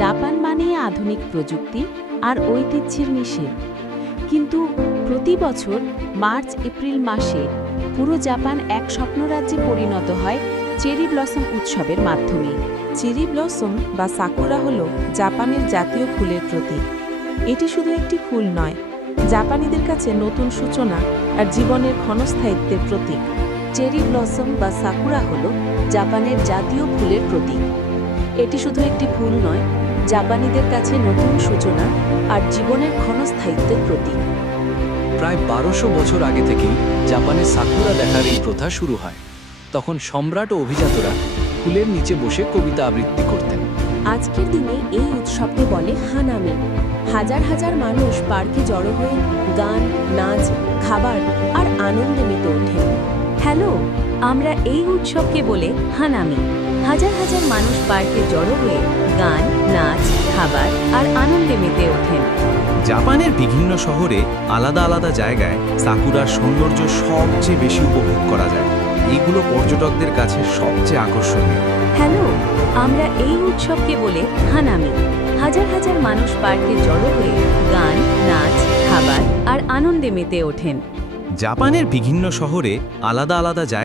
Japan মানে আধুনিক প্রযুক্তি আর ঐতিহ্যের মিশেল কিন্তু প্রতি বছর মার্চ, এপ্রিল মাসে পুরো জাপান এক স্বপ্নরাজ্যে পরিণত হয় চেরি ব্লসম উৎসবের মাধ্যমে। চেরি ব্লসম বা সাকুরা হল জাপানের জাতীয় ফুলের প্রতীক। এটি শুধু একটি ফুল নয়, জাপানিদের কাছে নতুন সূচনা আর জীবনের ক্ষণস্থায়িত্বের প্রতীক। চেরি ব্লসম বা সাকুরা হল জাপানের জাতীয় ফুলের প্রতীক। এটি শুধু একটি ফুল নয় জাপানিদের কাছে নতুন সূচনা আর জীবনের ক্ষণস্থায়িত্বের প্রতীক। প্রায় বারোশো বছর আগে থেকেই জাপানে সাকুরা দেখার এই প্রথা শুরু হয়। তখন সম্রাট ও অভিজাতরা ফুলের নিচে বসে কবিতা আবৃত্তি করতেন। আজকের দিনে এই উৎসবকে বলে হানামি। হাজার হাজার মানুষ পার্কে জড়ো হয়ে গান নাচ খাবার আর আনন্দে মেতে ওঠেন। আমরা এই উৎসবকে বলে হানামি। হাজার হাজার মানুষ পার্কে জড়ো হয়ে গান নাচ খাবার আর আনন্দে মেতে ওঠেন। জাপানের বিভিন্ন শহরে আলাদা আলাদা জায়গায় সাকুরার সৌন্দর্য সবচেয়ে বেশি উপভোগ করা যায়। এইগুলো পর্যটকদের কাছে সবচেয়ে আকর্ষণীয়। হ্যালো আমরা এই উৎসবকে বলে হানামি। হাজার হাজার মানুষ পার্কে জড়ো হয়ে গান নাচ খাবার আর আনন্দে মেতে ওঠেন। জাপানের বিভিন্ন শহরে আলাদা আলাদা জায়গায়